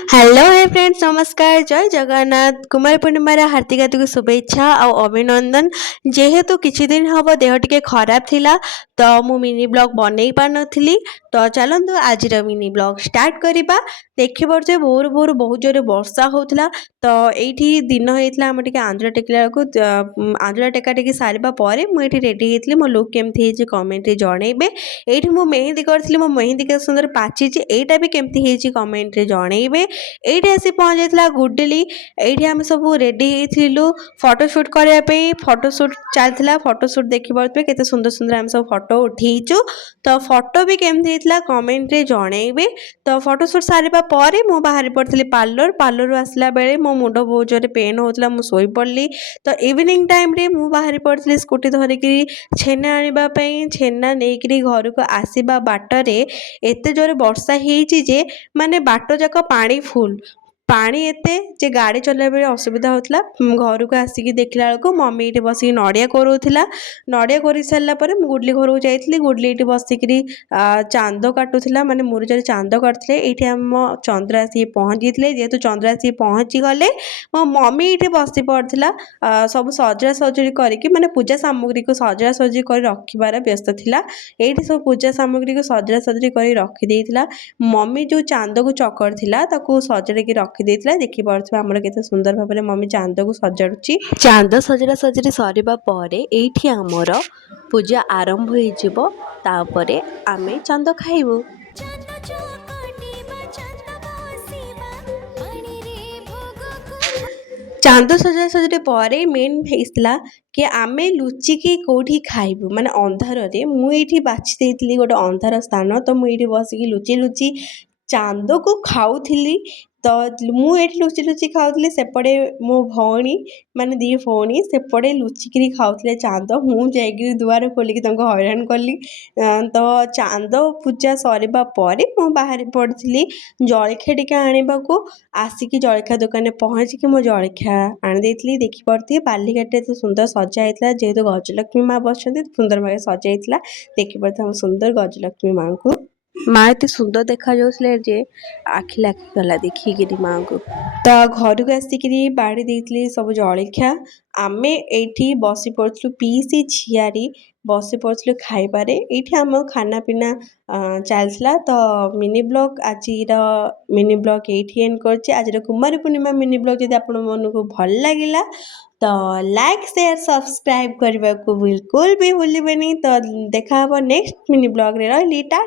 Hello हे friends नमस्कार जय जगन्नाथ कुमार पूर्णिमार हार्दिक हार्दिक शुभेच्छा आउ अभिनंदन जेहेतु किछि दिन हम देह टिके खराब थिला तो मु मिनी ब्लॉग बनै पार नथिली तो चलंतु आज मिनी ब्लॉग स्टार्ट करिबा देखि परछे भोर भोर बहुत जोरे वर्षा होउतला तो एठी दिन होइतला हम टिके आंध्र टेकला को आंध्र टेका टिके सारिबा परे मु एठी रेडी हेतली मो लुक केमथि हेछि कमेंट रे जणैबे एठी मु मेहंदी करथली मो मेहंदी के सुंदर पाची जे एटा भी केमथि हेछि कमेंट रे जणैबे एठी आसी पहुँच जाइतला गुडली एठी हम सब रेडी हेथिलु फोटोशूट करया पे फोटोशूट चलथिला फोटोशूट देखि परथबे केते सुंदर सुंदर हम सब फोटो उठेइचु तो फोटो भी केमथि हेतला कमेंट रे जणैबे तो फोटोशूट सारिबा परे मु बाहर पड़थली पार्लर पार्लर आसला बेले मो मुंडो बहुत जोरे पेन होतला मु सोई पड़ली तो इवनिंग टाइम रे मु बाहर पड़थली स्कूटी धरिकी छेना आनिबा पई छेना नेइकरी घर को आसीबा बाटरे एते जोरे वर्षा हेइची जे माने बाट जाक पानी फुल पानी एते जे गाड़ी चला बेले असुविधा होतला घर को आसिकी देखला बेलको मम्मी एठी बसी नडिया कोरोथिला नडिया कोरी सारला परे मु गुडली घर को जाइतली गुडली एठी बसिकरी चांद काटुथिला माने मुरुजरे चांद काटथिले एठी हम चंद्र आसी पहुंच गइतले जेहेतु चंद्र आसी पहुंची गले मो मम्मी एठी बसी पड़थिला सब सजरा सजरी करिकी माने पूजा सामग्री को सजरा सजरी करी रखिबार व्यस्त थिला एठी सब पूजा सामग्री को सजरा सजरी करी रखि देइथिला मम्मी जो चांद को चकर थिला ताकू सजरे की रखि देइथिला देखि परथबा हमर केते सुंदर भाबरे मम्मी चांद को सजाडुची चांद सजरा सजरी सरिबा परे एठी हमर पूजा आरंभ होई जिवो तापरे आमे चांद खाइबो चांद सजा सजरे परे मेन हेइसला कि आमे लुचि की कोठी खाइबु माने अंधार रे मु एठी बाछि देइतली गोटे अंधार स्थान तो मु एठी बसिकी लुचि लुचि चांद को खाउथिली तो मु एठी लुचि लुचि खाउथिली सेपड़े मो भौणी माने दी भौणी सेपड़े लुचिकिरी खाउथिले चांद मु जाइकी दुआर खोलिकी तंको हैरान कली तो चांद पूजा सरिबा परे मु बाहर पड़थिली जळखिया टिके आनिबाकू आसिकी जळखिया दुकान रे पहुंचिकी मो जळखिया आनि देइतली देखि परथि बालिघाटे तो सुंदर सजा हेतला जेहेतु गजलक्ष्मी माँ बसछन्ती सुंदर भागे सजा हेतला देखि परथि हम सुंदर गजलक्ष्मी माँ को माँ एते सुंदर देखा जाउसले जे आखि लाखि गला देखिकिरी माँ को तो घर को आसिकिरी बाड़ी देइतली सब जळखिया आमे एठी बसी पड़थलु पीसी झियारी बसी पड़थलु खाइबारे एठी हम खाना पीना चलथिला तो मिनी ब्लॉग आजिर मिनी ब्लॉग एठी एंड करछि आजिर कुमार पूर्णिमा मिनी ब्लॉग यदि आपण मनकु भल लागिला तो लाइक शेयर सब्सक्राइब करबा को बिल्कुल भी भूलिबेनी तो देखा हबो नेक्स्ट मिनी ब्लॉग रे रहली टाटा।